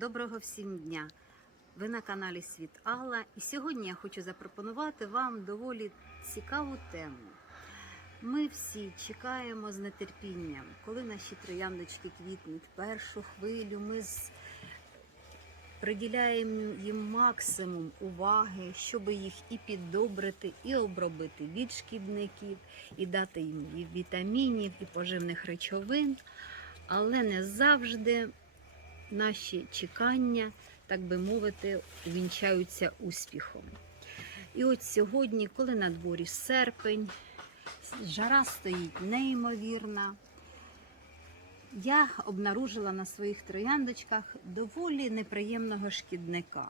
Доброго всім дня! Ви на каналі Світ Алла, і сьогодні я хочу запропонувати вам доволі цікаву тему. Ми всі чекаємо з нетерпінням, коли наші трояндочки квітнуть першу хвилю. Ми з... приділяємо їм максимум уваги, щоб їх і піддобрити, і обробити від шкідників, і дати їм і вітамінів, і поживних речовин. Але не завжди наші чекання, так би мовити, увінчаються успіхом. І от сьогодні, коли на дворі серпень, жара стоїть неймовірна, я обнаружила на своїх трояндочках доволі неприємного шкідника.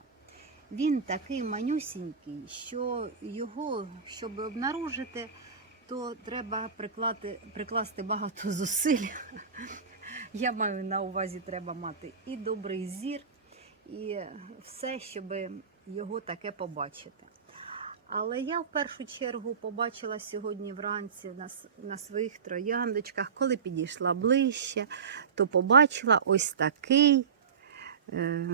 Він такий манюсінький, що його, щоб обнаружити, то треба прикласти багато зусиль. Я маю на увазі, треба мати і добрий зір, і все, щоб його таке побачити. Але я в першу чергу побачила сьогодні вранці на, на своїх трояндочках, коли підійшла ближче, то побачила ось такий, е,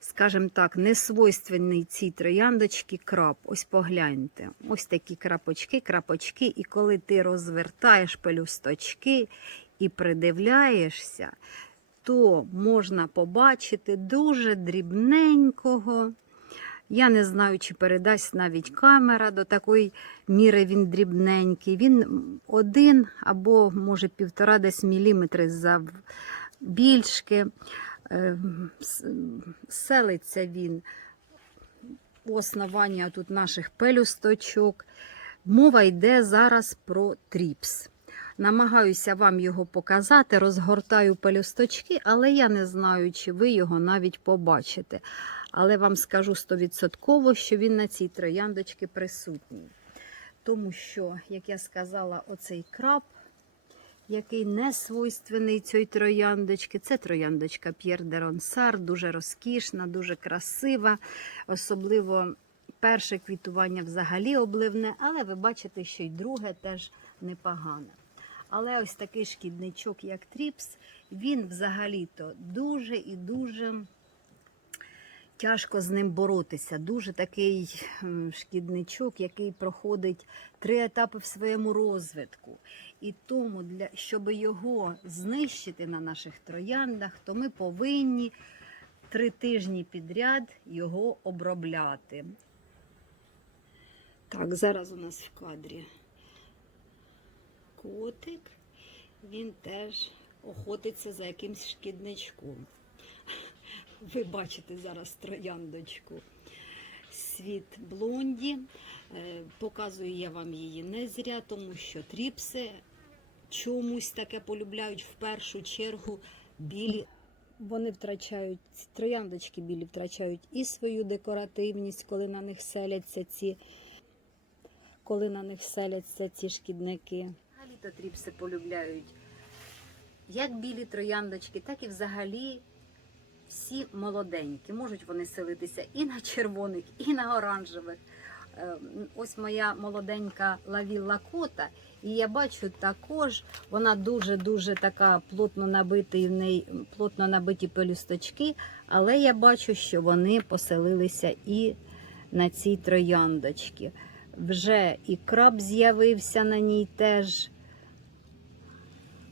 скажімо так, несвойственний цій трояндочці крап. Ось погляньте. Ось такі крапочки, крапочки, і коли ти розвертаєш пелюсточки і придивляєшся, то можна побачити дуже дрібненького. Я не знаю, чи передасть навіть камера до такої міри він дрібненький. Він один або, може, півтора десь міліметри завбільшки. Е, Селиться він у основанні тут наших пелюсточок. Мова йде зараз про тріпс. Намагаюся вам його показати, розгортаю пелюсточки, але я не знаю, чи ви його навіть побачите. Але вам скажу стовідсотково, що він на цій трояндочці присутній. Тому що, як я сказала, оцей краб, який не свойственний цій трояндочці, це трояндочка П'єр де Ронсар, дуже розкішна, дуже красива, особливо перше квітування взагалі обливне, але ви бачите, що й друге теж непогане. Але ось такий шкідничок, як тріпс, він взагалі-то дуже і дуже тяжко з ним боротися. Дуже такий шкідничок, який проходить три етапи в своєму розвитку. І тому, для, щоб його знищити на наших трояндах, то ми повинні три тижні підряд його обробляти. Так, зараз у нас в кадрі котик, він теж охотиться за якимсь шкідничком. Ви бачите зараз трояндочку світ блонді. Е, Показую я вам її не зря, тому що тріпси чомусь таке полюбляють в першу чергу білі. Вони втрачають, трояндочки білі втрачають і свою декоративність, коли на них селяться ці, коли на них селяться ці шкідники. Взагалі-то тріпси полюбляють як білі трояндочки, так і взагалі всі молоденькі. Можуть вони селитися і на червоних, і на оранжевих. Е, Ось моя молоденька лавілла кота, і я бачу також, вона дуже-дуже така плотно набита, в неї плотно набиті пелюсточки, але я бачу, що вони поселилися і на цій трояндочці. Вже і краб з'явився на ній теж.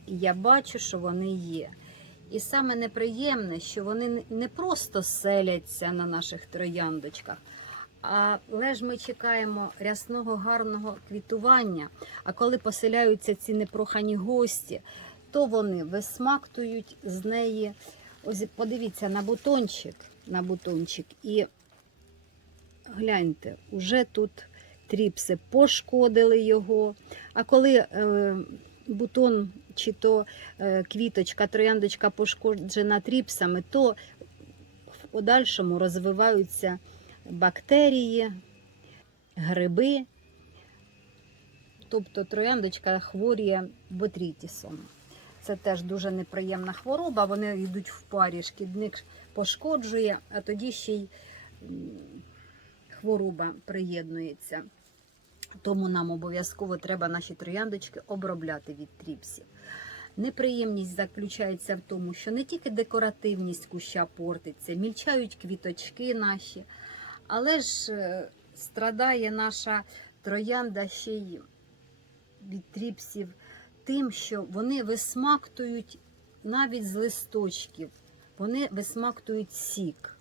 І я бачу, що вони є. І саме неприємне, що вони не- просто селяться на наших трояндочках, але ж ми чекаємо рясного гарного квітування. А коли поселяються ці непрохані гості, то вони висмактують з неї. Ось подивіться на бутончик, на бутончик, і гляньте, уже тут тріпси пошкодили його. А коли е, бутон чи то е, квіточка, трояндочка пошкоджена тріпсами, то в подальшому розвиваються бактерії, гриби. Тобто трояндочка хворіє ботрітісом. Це теж дуже неприємна хвороба. Вони йдуть в парі, шкідник пошкоджує, а тоді ще й хвороба приєднується. Тому нам обов'язково треба наші трояндочки обробляти від тріпсів. Неприємність заключається в тому, що не тільки декоративність куща портиться, мільчають квіточки наші, але ж е, страдає наша троянда ще й від тріпсів тим, що вони висмактують навіть з листочків, вони висмактують сік.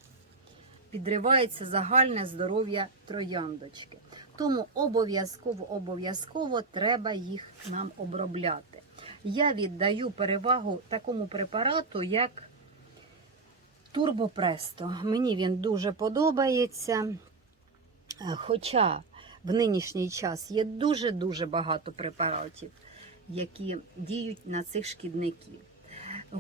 Підривається загальне здоров'я трояндочки. Тому обов'язково обов'язково треба їх нам обробляти. Я віддаю перевагу такому препарату, як Турбопресто. Мені він дуже подобається. Е, Хоча в нинішній час є дуже-дуже багато препаратів, які діють на цих шкідників.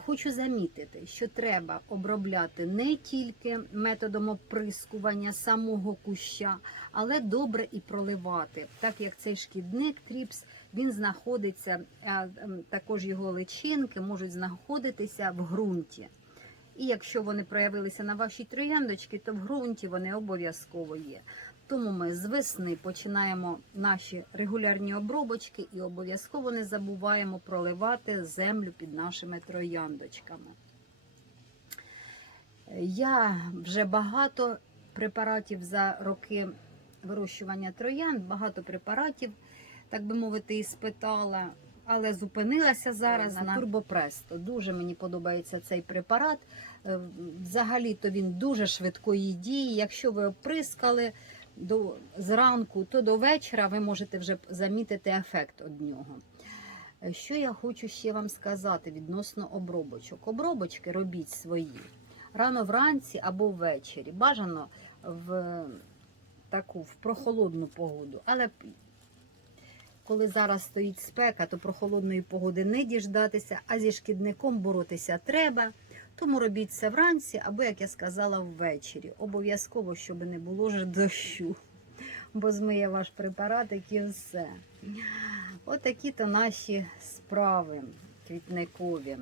Хочу замітити, що треба обробляти не тільки методом оприскування самого куща, але добре і проливати, так як цей шкідник тріпс він знаходиться, ем, також його личинки можуть знаходитися в ґрунті. І якщо вони проявилися на вашій трояндочці, то в ґрунті вони обов'язково є. Тому ми з весни починаємо наші регулярні обробочки і обов'язково не забуваємо проливати землю під нашими трояндочками. Я вже багато препаратів за роки вирощування троянд, багато препаратів, так би мовити, і спитала, але зупинилася зараз на турбопресто. Дуже мені подобається цей препарат. Е, Взагалі-то він дуже швидкої дії. Якщо ви оприскали до зранку, то до вечора ви можете вже замітити ефект від нього. Е, Що я хочу ще вам сказати відносно обробочок? Обробочки робіть свої рано вранці або ввечері. Бажано в таку в прохолодну погоду. Але коли зараз стоїть спека, то прохолодної погоди не діждатися, а зі шкідником боротися треба. Тому робіть це вранці, або, як я сказала, ввечері. Обов'язково, щоб не було ж дощу, бо змиє ваш препаратик і все. Отакі то наші справи квітникові.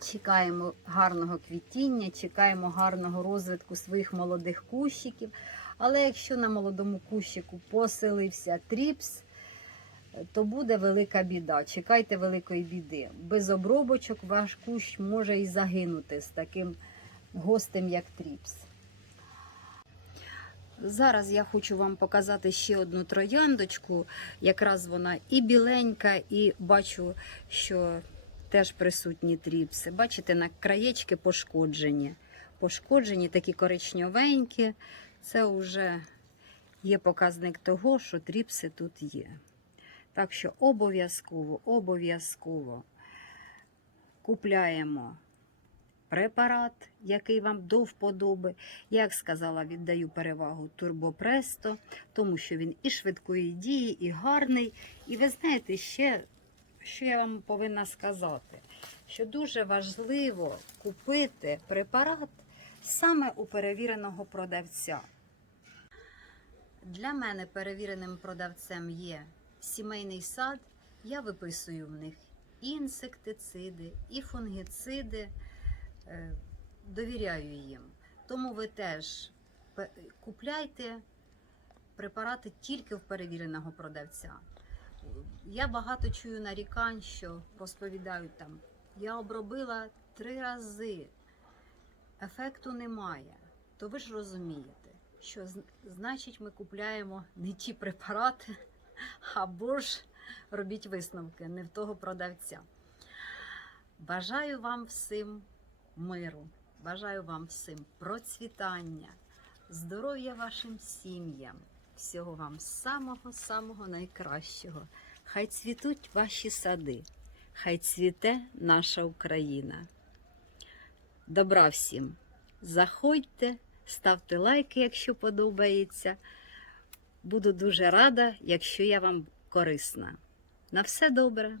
Чекаємо гарного квітіння, чекаємо гарного розвитку своїх молодих кущиків. Але якщо на молодому кущику поселився тріпс, то буде велика біда. Чекайте великої біди. Без обробочок ваш кущ може і загинути з таким гостем, як тріпс. Зараз я хочу вам показати ще одну трояндочку. Якраз вона і біленька, і бачу, що теж присутні тріпси. Бачите, на краєчки пошкоджені. Пошкоджені, такі коричневенькі. Це вже є показник того, що тріпси тут є. Так що обов'язково, обов'язково купляємо препарат, який вам до вподоби. Як сказала, віддаю перевагу турбопресто, тому що він і швидкої дії, і гарний. І ви знаєте, ще, що я вам повинна сказати, що дуже важливо купити препарат саме у перевіреного продавця. Для мене перевіреним продавцем є сімейний сад. Я виписую в них і інсектициди, і фунгіциди. Е, Довіряю їм. Тому ви теж купляйте препарати тільки в перевіреного продавця. Я багато чую нарікань, що розповідають там, я обробила три рази, ефекту немає. То ви ж розумієте, що значить ми купляємо не ті препарати, або ж робіть висновки не в того продавця. Бажаю вам всім миру, бажаю вам всім процвітання, здоров'я вашим сім'ям, всього вам самого-самого найкращого. Хай цвітуть ваші сади, хай цвіте наша Україна. Добра всім! Заходьте, ставте лайки, якщо подобається. Буду дуже рада, якщо я вам корисна. На все добре!